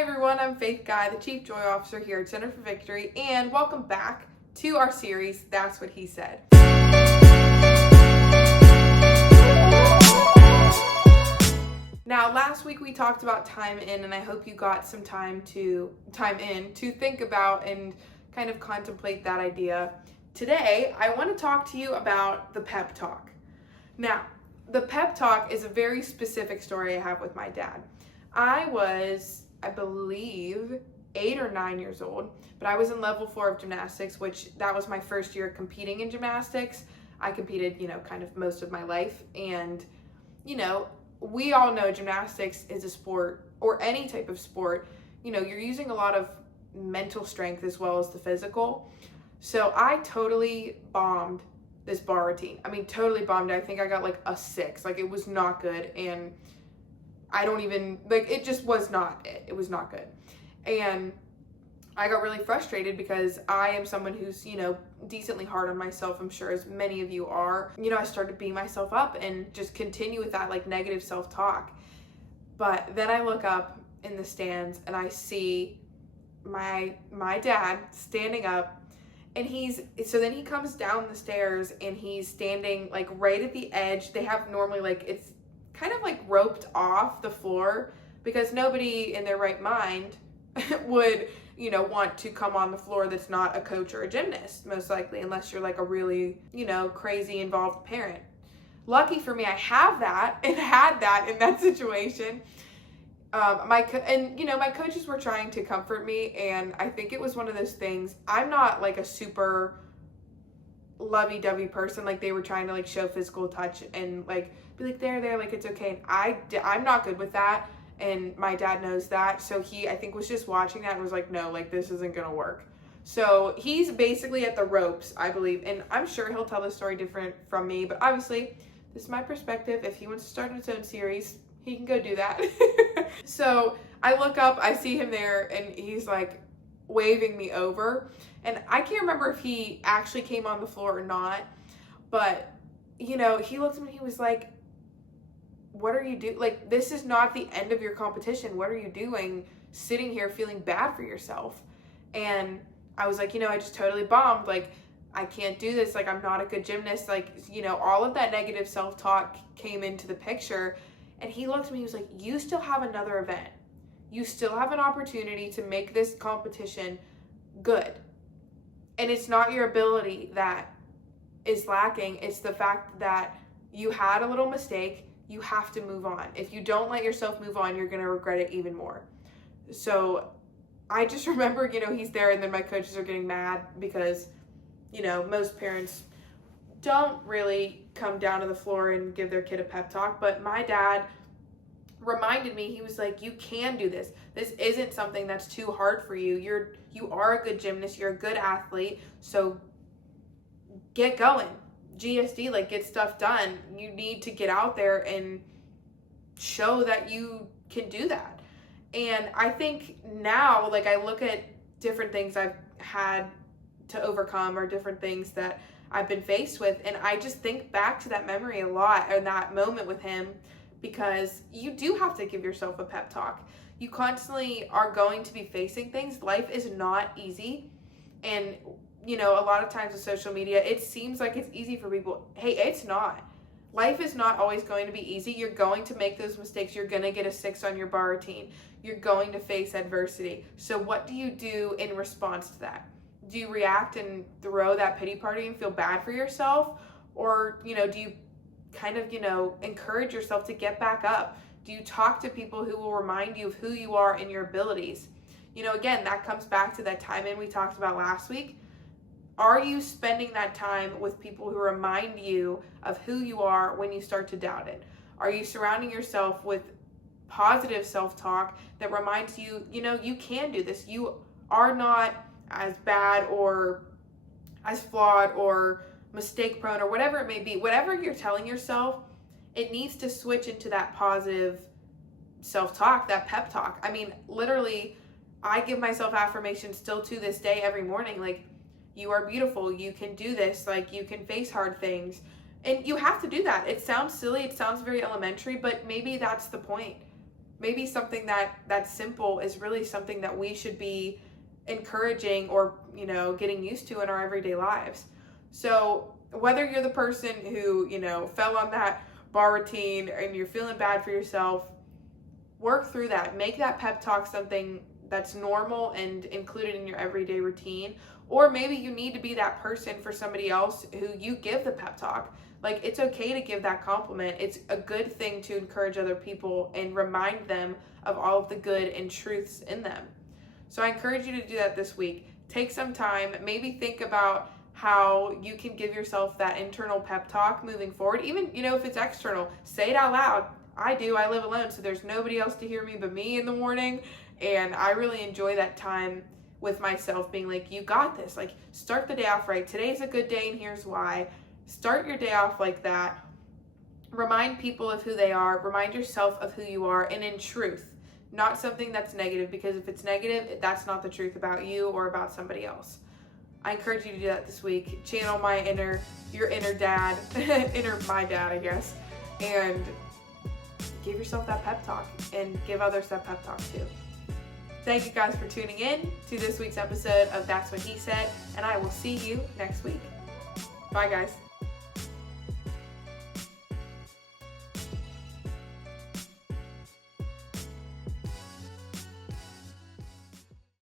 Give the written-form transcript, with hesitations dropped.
Hi everyone, I'm Faith Guy, the Chief Joy Officer here at Center for Victory, and welcome back to our series, That's What He Said. Now, last week we talked about time in, and I hope you got some time to think about and kind of contemplate that idea. Today, I want to talk to you about the pep talk. Now, the pep talk is a very specific story I have with my dad. I was, I believe, 8 or 9 years old, but I was in level 4 of gymnastics, which that was my first year competing in gymnastics. I competed, kind of most of my life. And, we all know gymnastics is a sport, or any type of sport, you're using a lot of mental strength as well as the physical. So I totally bombed this bar routine. Totally bombed it. I think I got like a 6. Like, it was not good. And I don't even, it just was not it. It was not good. And I got really frustrated because I am someone who's, decently hard on myself. I'm sure as many of you are. I started beating myself up and just continue with that negative self-talk. But then I look up in the stands and I see my dad standing up, and then he comes down the stairs and he's standing right at the edge. They have normally it's kind of roped off the floor because nobody in their right mind would, want to come on the floor that's not a coach or a gymnast, most likely, unless you're a really, crazy involved parent. Lucky for me, I have that and had that in that situation. My coaches were trying to comfort me, and I think it was one of those things. I'm not a super lovey-dovey person. They were trying to show physical touch and be there, it's okay. And I'm not good with that, and my dad knows that. So he, I think, was just watching that and was no, this isn't gonna work. So he's basically at the ropes, I believe, and I'm sure he'll tell the story different from me, but obviously this is my perspective. If he wants to start his own series, he can go do that. So I look up, I see him there, and he's waving me over. And I can't remember if he actually came on the floor or not, but, he looked at me, he was like, what are you doing? This is not the end of your competition. What are you doing sitting here feeling bad for yourself? And I was like, I just totally bombed. I can't do this. I'm not a good gymnast. All of that negative self-talk came into the picture. And he looked at me, he was like, you still have another event. You still have an opportunity to make this competition good. And it's not your ability that is lacking. It's the fact that you had a little mistake. You have to move on. If you don't let yourself move on, you're going to regret it even more. So I just remember, he's there, and then my coaches are getting mad because, most parents don't really come down to the floor and give their kid a pep talk. But my dad reminded me, he was like, you can do this. This isn't something that's too hard for you. You are a good gymnast. You're a good athlete. So get going. GSD, get stuff done. You need to get out there and show that you can do that. And I think now, I look at different things I've had to overcome, or different things that I've been faced with, and I just think back to that memory a lot, and that moment with him, because you do have to give yourself a pep talk. You constantly are going to be facing things. Life is not easy, and a lot of times with social media, it seems like it's easy for people. Hey, it's not. Life is not always going to be easy. You're going to make those mistakes. You're going to get a 6 on your bar routine. You're going to face adversity. So what do you do in response to that? Do you react and throw that pity party and feel bad for yourself? Or, do you kind of, encourage yourself to get back up? Do you talk to people who will remind you of who you are and your abilities? Again, that comes back to that time in we talked about last week. Are you spending that time with people who remind you of who you are when you start to doubt it? Are you surrounding yourself with positive self-talk that reminds you, you can do this. You are not as bad or as flawed or mistake prone or whatever it may be. Whatever you're telling yourself, it needs to switch into that positive self-talk, that pep talk. Literally, I give myself affirmations still to this day every morning. You are beautiful. You can do this. You can face hard things. And you have to do that. It sounds silly. It sounds very elementary, but maybe that's the point. maybe something that's simple is really something that we should be encouraging or, getting used to in our everyday lives. So whether you're the person who, fell on that bar routine and you're feeling bad for yourself, work through that. Make that pep talk something that's normal and included in your everyday routine. Or maybe you need to be that person for somebody else who you give the pep talk. Like, it's okay to give that compliment. It's a good thing to encourage other people and remind them of all of the good and truths in them. So I encourage you to do that this week. Take some time, maybe think about how you can give yourself that internal pep talk moving forward. Even, if it's external, say it out loud. I live alone, so there's nobody else to hear me but me in the morning. And I really enjoy that time with myself, being like, you got this. Like, start the day off right. Today's a good day and here's why. Start your day off like that. Remind people of who they are. Remind yourself of who you are, and in truth, not something that's negative, because if it's negative, that's not the truth about you or about somebody else. I encourage you to do that this week. Channel your inner dad, my dad, I guess, and give yourself that pep talk and give others that pep talk too. Thank you guys for tuning in to this week's episode of That's What He Said, and I will see you next week. Bye, guys.